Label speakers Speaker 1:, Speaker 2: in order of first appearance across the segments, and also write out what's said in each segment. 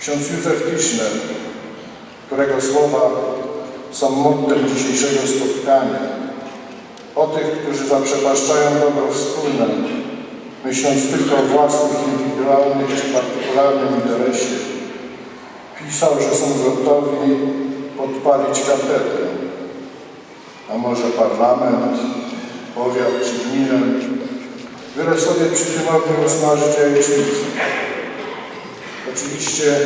Speaker 1: Ksiądz Józef Tischner, którego słowa są mottem dzisiejszego spotkania, o tych, którzy zaprzepaszczają dobro wspólne, myśląc tylko o własnych, indywidualnych czy partykularnym interesie, pisał, że są gotowi podpalić katedrę, a może parlament, powiat czy gminę, byle sobie przy tym ogniu. Oczywiście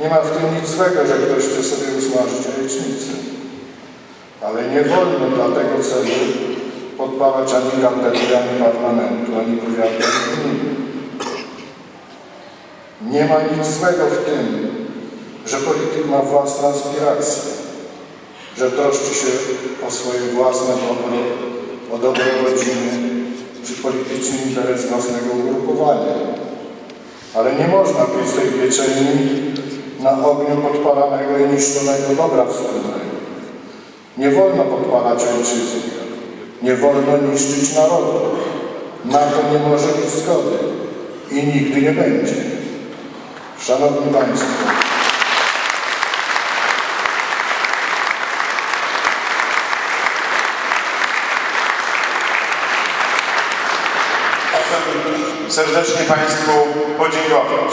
Speaker 1: nie ma w tym nic złego, że ktoś chce sobie usmażyć jajecznicę, ale nie wolno dla tego celu podpalać ani katedry, ani parlamentu, ani powiatu. Nie ma nic złego w tym, że polityk ma własne aspiracje, że troszczy się o swoje własne dobro, o dobro rodziny, czy polityczny interes własnego ugrupowania. Ale nie można piec tej pieczeni na ogniu podpalanego i niszczonego dobra wspólnego. Nie wolno podpalać ojczyzny. Nie wolno niszczyć narodu. Na to nie może być zgody i nigdy nie będzie. Szanowni Państwo,
Speaker 2: serdecznie Państwu podziękować.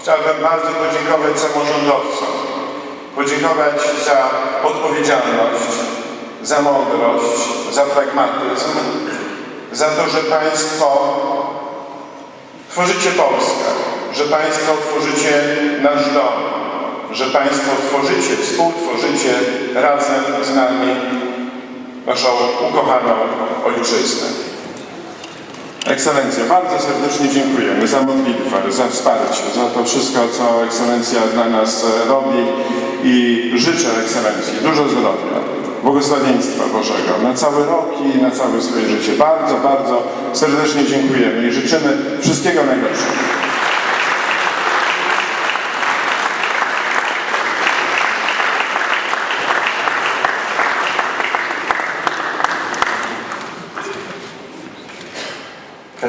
Speaker 2: Chciałbym bardzo podziękować samorządowcom, podziękować za odpowiedzialność, za mądrość, za pragmatyzm, za to, że Państwo tworzycie Polskę, że Państwo tworzycie nasz dom, że Państwo tworzycie, współtworzycie razem z nami naszą ukochaną ojczyznę. Ekscelencjo, bardzo serdecznie dziękujemy za modlitwę, za wsparcie, za to wszystko, co Ekscelencja dla nas e, robi i życzę Ekscelencji dużo zdrowia, błogosławieństwa Bożego na cały rok i na całe swoje życie. Bardzo, bardzo serdecznie dziękujemy i życzymy wszystkiego najlepszego.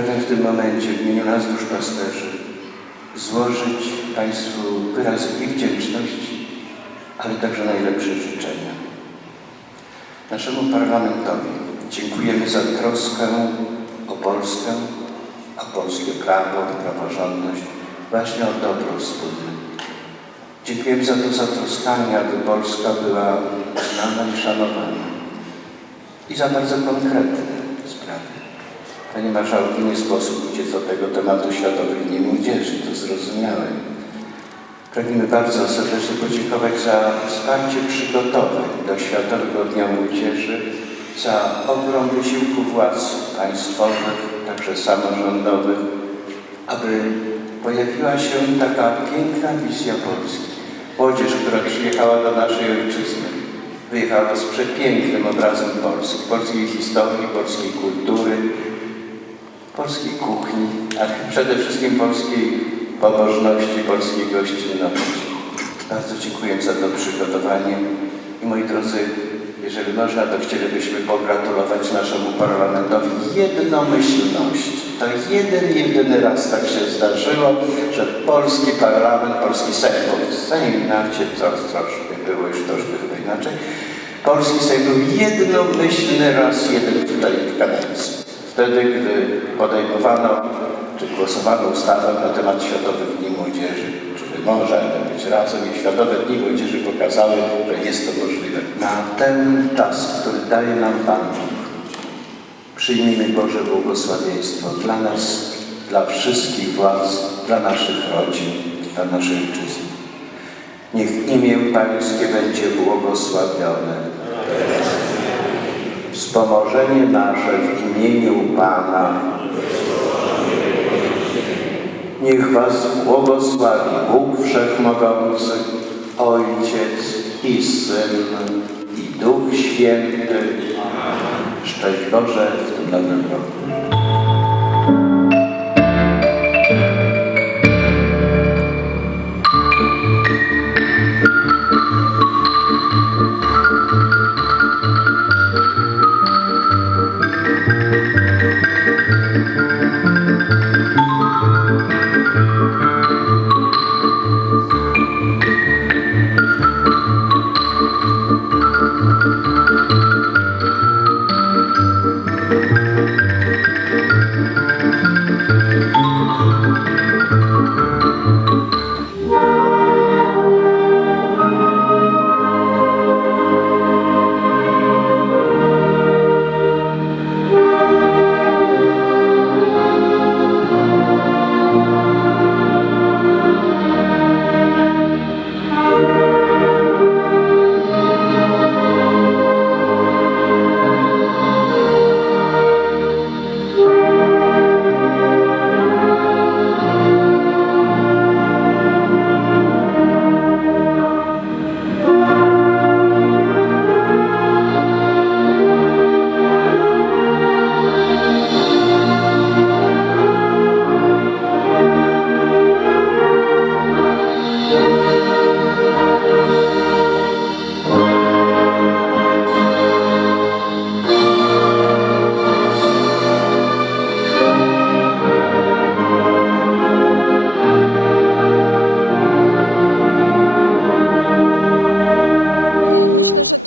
Speaker 3: Pragnę w tym momencie w imieniu nas duszpasterzy złożyć Państwu wyrazy i wdzięczności, ale także najlepsze życzenia. Naszemu parlamentowi dziękujemy za troskę o Polskę, o polskie prawo, praworządność, właśnie o dobro wspólne. Dziękujemy za to zatroskanie, aby Polska była znana i szanowana. I za bardzo konkretne sprawy. Panie Marszałku, nie sposób uciec od tego tematu Światowych Dni Młodzieży, to zrozumiałe. Pragniemy bardzo serdecznie podziękować za wsparcie przygotowań do Światowego Dnia Młodzieży, za ogrom wysiłku władz państwowych, także samorządowych, aby pojawiła się taka piękna wizja Polski. Młodzież, która przyjechała do naszej ojczyzny, wyjechała z przepięknym obrazem Polski, polskiej historii, polskiej kultury, polskiej kuchni, ale przede wszystkim polskiej pobożności, polskiej gościnności. Bardzo dziękuję za to przygotowanie i moi drodzy, jeżeli można, to chcielibyśmy pogratulować naszemu parlamentowi jednomyślności. To jeden, jedyny raz tak się zdarzyło, że polski parlament, polski Sejm, bo Sejm inaczej, co troszkę było już troszkę inaczej, polski Sejm był jednomyślny raz jeden w tej kadencji wtedy, gdy podejmowano czy głosowano ustawę na temat Światowych Dni Młodzieży, czyli możemy być razem i Światowe Dni Młodzieży pokazały, że jest to możliwe. Na ten czas, który daje nam Pan Bóg, przyjmijmy Boże błogosławieństwo dla nas, dla wszystkich władz, dla naszych rodzin, dla naszej ojczyzny. Niech imię Pańskie będzie błogosławione. Wspomożenie nasze w imieniu Pana. Niech Was błogosławi Bóg Wszechmogący, Ojciec i Syn i Duch Święty. Szczęść Boże w tym nowym roku.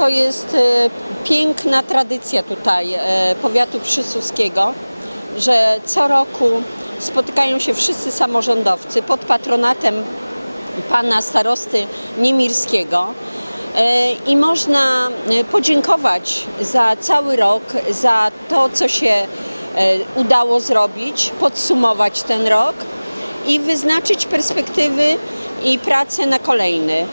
Speaker 4: To jest e, piękna tradycja tutaj e, powiatu przysuskiego, że co roku spotykają się wszyscy samorządowcy pod patronatem pana starosty Niemirskiego E, i można podziękować za cały rok, za to, co się udało zrobić, podsumować ten rok i wyznaczyć perspektywy i pracę na kolejny.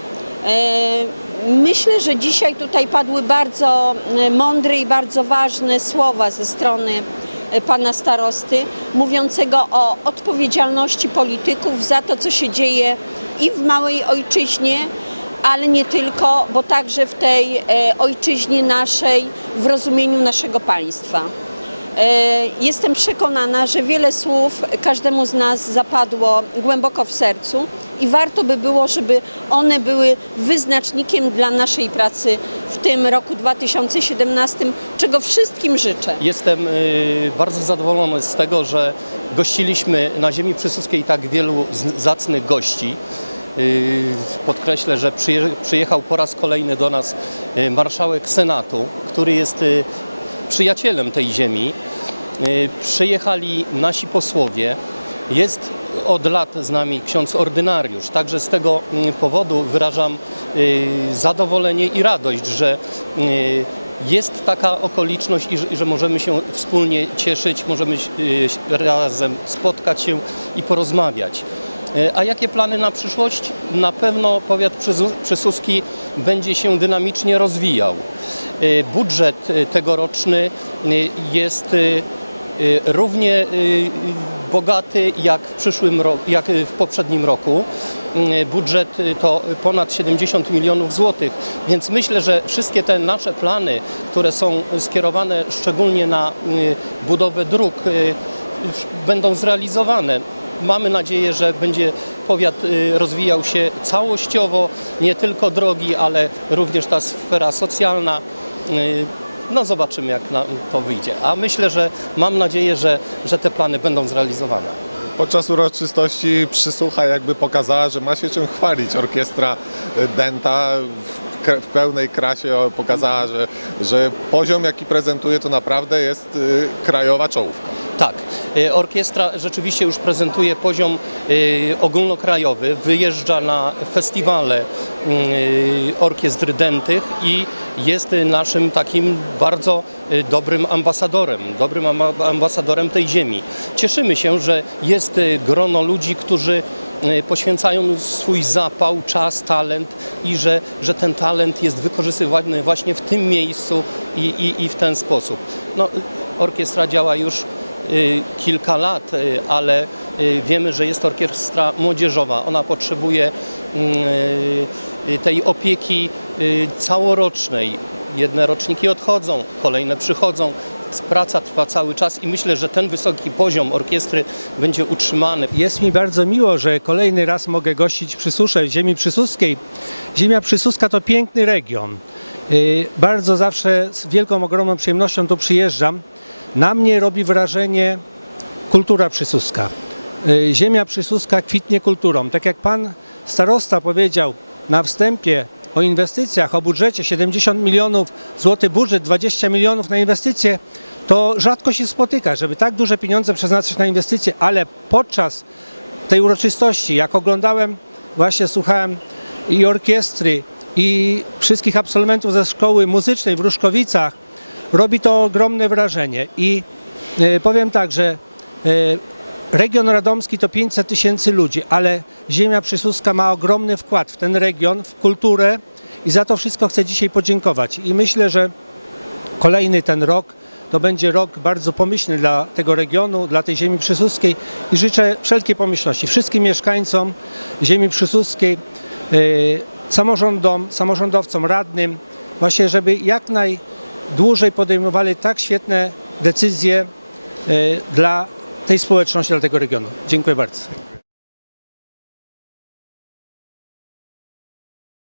Speaker 4: Myślę, że dzisiaj tutaj padły bardzo e, mądre i bardzo ważne słowa ze strony e, pana starosty, mówiącego o odpowiedzialności polityków za to, co się dzieje i w małej ojczyźnie, ale nie tylko, bo także w tej e, ojczyźnie naszej, w rozumieniu naszego państwa. E, Jestem przekonana, że wiele słów każdemu z nas zapadło głęboko w sercu i warto by było, żeby one były wyznacznikiem dla naszej pracy w tym roku 2017, czego wszystkim życzę.
Speaker 5: Jestem y, bardzo zadowolony z tego, że gościliśmy na ziemi przysuskiej tak wielu zacnych gości. Y, Podkreślę, że przyje- przyjechał po raz kolejny do nas y, marszałek Senatu, który jest przyjacielem tej ziemi. Y, Przyjechali nasi posłowie. Jest od lat z nami ksiądz ordynariusz. Także z tego mm, powodu wyrażam y, zadowolenie i radość, że y, jest taka okoliczność i że, i że możemy się wspólnie cieszyć, możemy razem spotkać się i porozmawiać. E, A jakie plany na przyszłość? Na pewno powiat przysu- przysuski będzie się dynamicznie rozwijał. E, Budżet e, tegoroczny jest równie bogaty jak w przyszłym roku, jak w poprzednim roku. Budżet to ponad 70 milionów złotych, więc myślę, że wszystkie te nasze plany, które są skierowane szczególnie na budowę dróg, będą zrealizowane. Mamy nadzieję, że będzie powiat y, rozwijał się całościowo, nie tylko drogi, ale również ta sfera socjalna. Y, No zobaczymy, jak na to wyjdzie. A myślę, że mam nadzieję, że, że te plany będą zrealizowane.
Speaker 6: Podczas uroczystości przysłucha jakby pokazała, że ma się czym chwalić. Orkiestra Denta w, pełnej krasie pokazała, że, że poziom jaki prezentuje to naprawdę jest y, krajowa czołówka.
Speaker 5: Tak, y, orkiestra rzeczywiście już prezentuje poziom y, ogólnokrajowy, wyjeżdża na festiwale y, orkiestr dętych i jest naszym takim bardzo dobrym ambasadorem, dobrym ambasadorem tej ziemi. Cieszymy się, że jest grono ludzi, którzy poświęcają swój zapał, czas, talent i że, że ten talent jest wykorzystywany właśnie w tym miejscu i, i, i w ten sposób. No, orkiestra działa już kilka lat, y, ale y, wiemy, że jest orkiestra młodzieżowa. Ona potrzebuje y, y, tej opieki y, całorocznej. Jedne roczniki odchodzą, kolejne przychodzą. Praca trwa cały czas i myślę, że ten wysoki poziom orkiestry będzie utrzymany.
Speaker 7: Jest mi bardzo miło, że kolejny raz mogę gościć Przysusze, ziemi przysuskiej. Ziemia przysuska to piękny region. Bardzo zawsze z wielką, ogromną przyjemnością tu przyjeżdżam. Na mnie robi wrażenie kultura przysuska. Yy, Ziemia przysuska kwitnie kulturą. Tak jak pan starosta powiedział na wstępie o inwestycjach, o budżecie 70 milionów złotych budżet, 20 milionów na inwestycje, to rzadko się spotyka, żeby tak duże pieniądze przeznaczyć na inwestycje, ale podczas tej uroczystości, jak oglądałem, właśnie słuchałem i orkiestry, i wszystkich absolwentów ze szkoły muzycznej w Ruszkowicach, robi to ogromne wrażenie. I e, powiem tak, że e, region radomski to 500 tysięcy ludzi, ale ziemia przysuska ma ogromny wkład w ten region, w kulturę i za to wszystko chcę dzisiaj podziękować. I myślę, że kolejny ten rok to będzie rok bardzo pomyślny dla tego regionu, dla tej ziemi przysuskiej i życzę wszelkiej pomyślności wszystkim mieszkańcom ziemi przysuskiej, yy, samorządom, samorządowcom, radnym, właśnie żeby jak najdłużej podejmowali tak świetne decyzje yy, dla tej społeczności, dla tego regionu. Dziękuję bardzo.